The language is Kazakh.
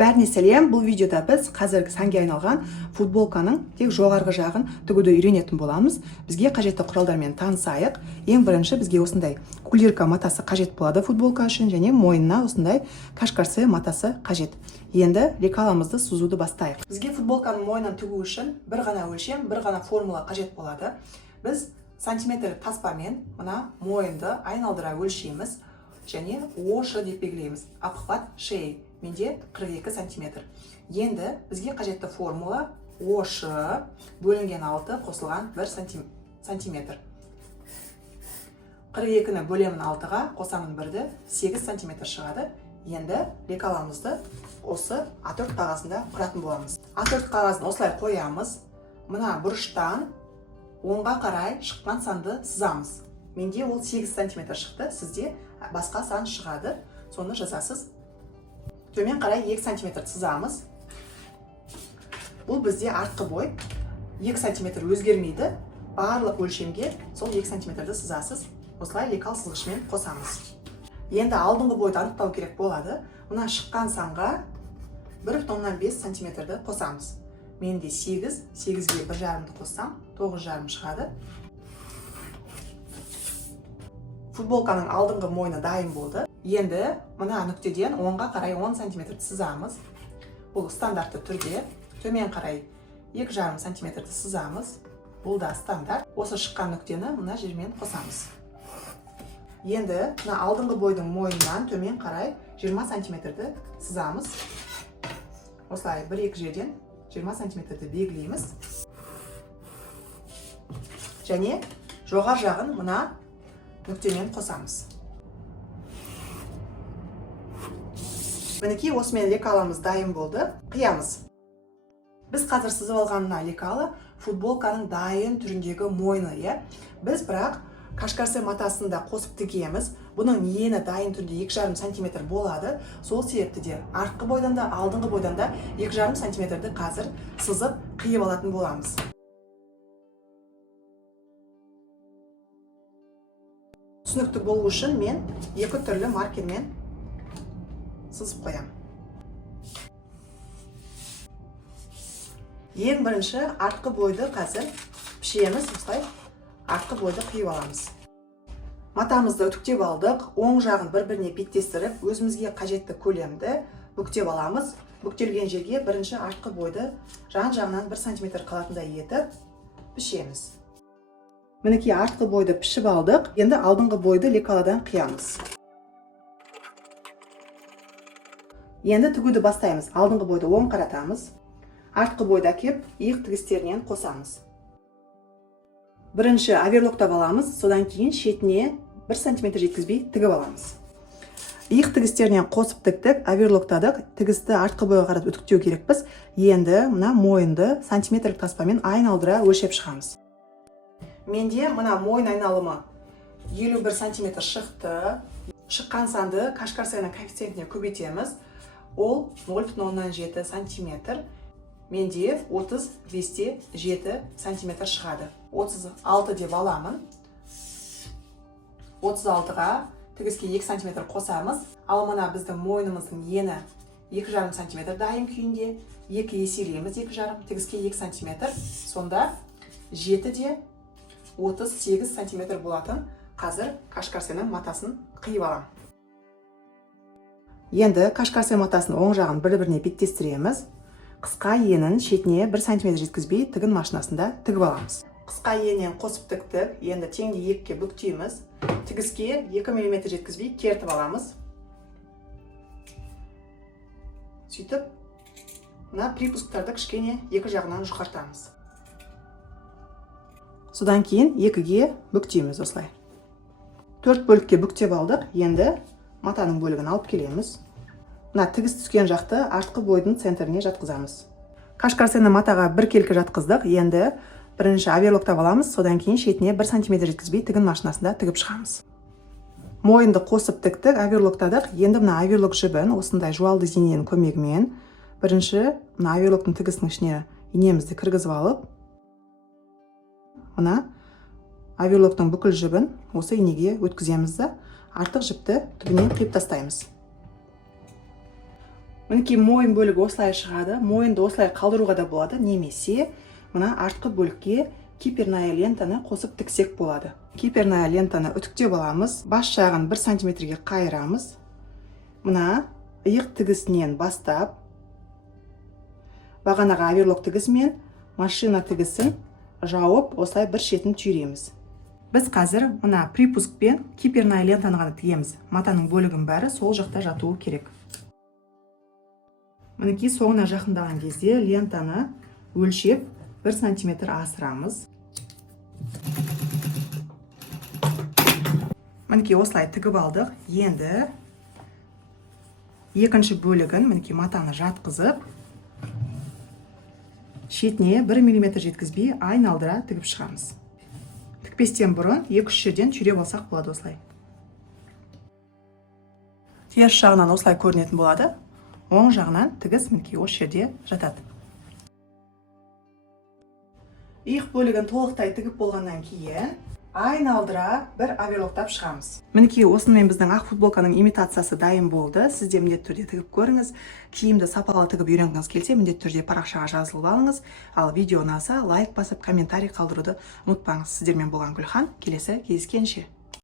Бәріне сәлем, бұл видеода біз қазіргі сәнге айналған футболканың тек жоғарғы жағын тігуді үйренетін боламыз. Бізге қажетті құралдармен танысайық. Ең бірінші бізге осындай кулирка матасы қажет болады футболка үшін, және мойнына осындай кашкарсе матасы қажет. Енді лекаламызды сызуды бастайық. Бізге футболканың мойнын тігу үшін бір ғана өлшем, бір ғана формула қажет болады. Біз сантиметр таспамен мына мойынды айналдыра өлшейміз және ошы деп белгілейміз. Обхват шеи менде 42 сантиметр. Енді бізге қажетті формула ошы бөлінген 6 қосылған 1 сантиметр. 42-ні бөлемін 6-ға, қосамын 1-ді, 8 сантиметр шығады. Енді лекаламызды осы А4 қағазында құратын боламыз. А4 қағазын осылай қоямыз. Мына бұрыштан 10-ға қарай шыққан санды сызамыз. Менде ол 8 сантиметр шықты, сізде басқа сан шығады, соны жазасыз. Төмен қарай 2 сантиметр сызамыз. Бұл бізде артқы бой 2 сантиметр өзгермейді. Барлық өлшемге сол 2 сантиметрді сызасыз. Осылай лекал сызғышымен қосамыз. Енді алдыңғы бойды анықтау керек болады. Мына шыққан санға 1,5 сантиметрді қосамыз. Менде 8, 8-ге 1,5-ді қоссам, 9,5 шығады. Футболканың алдыңғы мойны дайын болды. Енді мына нүктеден 10-ға қарай 10 сантиметрді сызамыз. Бұл стандартты түрде. Төмен қарай 2,5 сантиметрді сызамыз. Бұл да стандарт. Осы шыққан нүктені мына жермен қосамыз. Енді мына алдыңғы бойдың мойнынан төмен қарай 20 сантиметрді сызамыз. Осылай 1-2 жерден 20 сантиметрді белгілейміз. Және жоғар жағын мына нүктемен қосамыз. Мінекей осымен лекаламыз дайын болды. Қиямыз. Біз қазір сызып алғанына лекалы футболканың дайын түріндегі мойны. Біз бірақ кашкарсе матасында қосып тігеміз. Бұның ені дайын түрінде 2,5 сантиметр болады. Сол себепті де артқы бойдан да, алдыңғы бойдан да 2,5 сантиметрді қазір сызып қиып алатын боламыз. Түсінікті болу үшін мен 2 түрлі маркермен сызып қоям. Ең бірінші артқы бойды қазір пішеміз, осылай артқы бойды қиып аламыз. Матамызды үтіктеп алдық, оң жағын бір-біріне беттестіріп, өзімізге қажетті көлемді бүктеп аламыз. Бүктелген жерге бірінші артқы бойды жан-жағынан 1 сантиметр қалатындай етіп пішеміз. Мінекей артқы бойды пішіп алдық. Енді алдыңғы бойды лекаладан қиямыз. Енді тігуді бастаймыз. Алдыңғы бойды оң қаратамыз. Артқы бойды әкеп, иық тігістерінен қосамыз. Бірінші оверлоктап аламыз, содан кейін шетіне 1 сантиметр жеткізбей тігіп аламыз. Иық тігістерінен қосып тіктік, оверлоктадық, тігісті артқы бойға қарап үтіктеу керекпіз. Енді мына мойынды сантиметрлік таспамен айналдыра өлшеп шығамыз. Менде мына мойын айналымы 51 сантиметр шықты. Шыққан санды кашкарсенің коэффициентіне көбейтеміз. Ол 0,07 сантиметр. Менде 35,7 сантиметр шығады. 36 деп аламын. 36-ға тігіске 2 сантиметр қосамыз. Ал мына біздің мойнымыздың ені 2,5 сантиметр дайын күйінде. 2 еселейміз 2,5, тігіске 2 сантиметр. Сонда 7-де 38 сантиметр болатын қазір кашкарсенің матасын қиып алам. Енді кашкарсе матасын оң жағын бір-біріне беттестіреміз. Қысқа енін шетіне 1 сантиметр жеткізбей тігін машинасында тігіп аламыз. Қысқа енен қосып тіктік, енді теңде екіге бүктейміз. Тігіске 2 мм жеткізбей кертіп аламыз. Сөйтіп, мына припусктарды кішкене екі жағынан жұқартамыз. Содан кейін 2-ге бүктейміз осылай. 4 бөлікке бүктеп алдық. Енді матаның бөлігін алып келеміз. Мына тігіс түскен жақты артқы бойдың центріне жатқызамыз. Кашкарсені матаға бір келкі жатқыздық. Енді бірінші оверлоктап аламыз, содан кейін шетіне 1 сантиметр жеткізбей тігін машинасында тігіп шығамыз. Мойынды қосып тіктік, оверлоктадық. Енді мына оверлок жібін осындай жуалды зиненің көмегімен бірінші мына оверлоктың тігісінің ішіне инемізді кіргізіп алып, мына оверлоктың бүкіл жібін осы инеге өткіземіз да артық жіпті түбінен қиып тастаймыз. Мінекей мойын бөлігі осылай шығады. Мойынды осылай қалдыруға да болады, немесе мына артқы бөлікке киперная лентаны қосып тіксек болады. Киперная лентаны үтіктеп аламыз. Бас жағын 1 сантиметрге қайырамыз. Мына иық тігісінен бастап бағанаға оверлок тігісімен машина тігісін жауып, осылай бір шетін түйреміз. Біз қазір мына припускпен киперная лентаны ғана тігеміз. Матаның бөлігін бәрі сол жақта жатуы керек. Мінекей соңына жақындаған кезде лентаны өлшеп 1 сантиметр асырамыз. Мінекей осылай тігіп алдық. Енді екінші бөлігін мінекей матаны жатқызып, шетіне 1 мм жеткізбей айналдыра тігіп шығамыз. Тікпестен бұрын 2-3 жерден түйреп алсақ болады осылай. Теріс жағынан осылай көрінетін болады. Оң жағынан тігіс мінекей осы жерде жатады. Иық бөлігін толықтай тігіп болғаннан кейін айналдыра бір оверлоктап шығамыз. Мінекей осымен біздің ақ футболканың имитациясы дайын болды. Сіз де міндетті түрде тігіп көріңіз. Киімді сапалы тігіп үйренгіңіз келсе, міндетті түрде парақшаға жазылып алыңыз. Ал видео ұнаса, лайк басып, комментарий қалдыруды ұмытпаңыз. Сіздермен болған Гүлхан. Келесі кездескенше.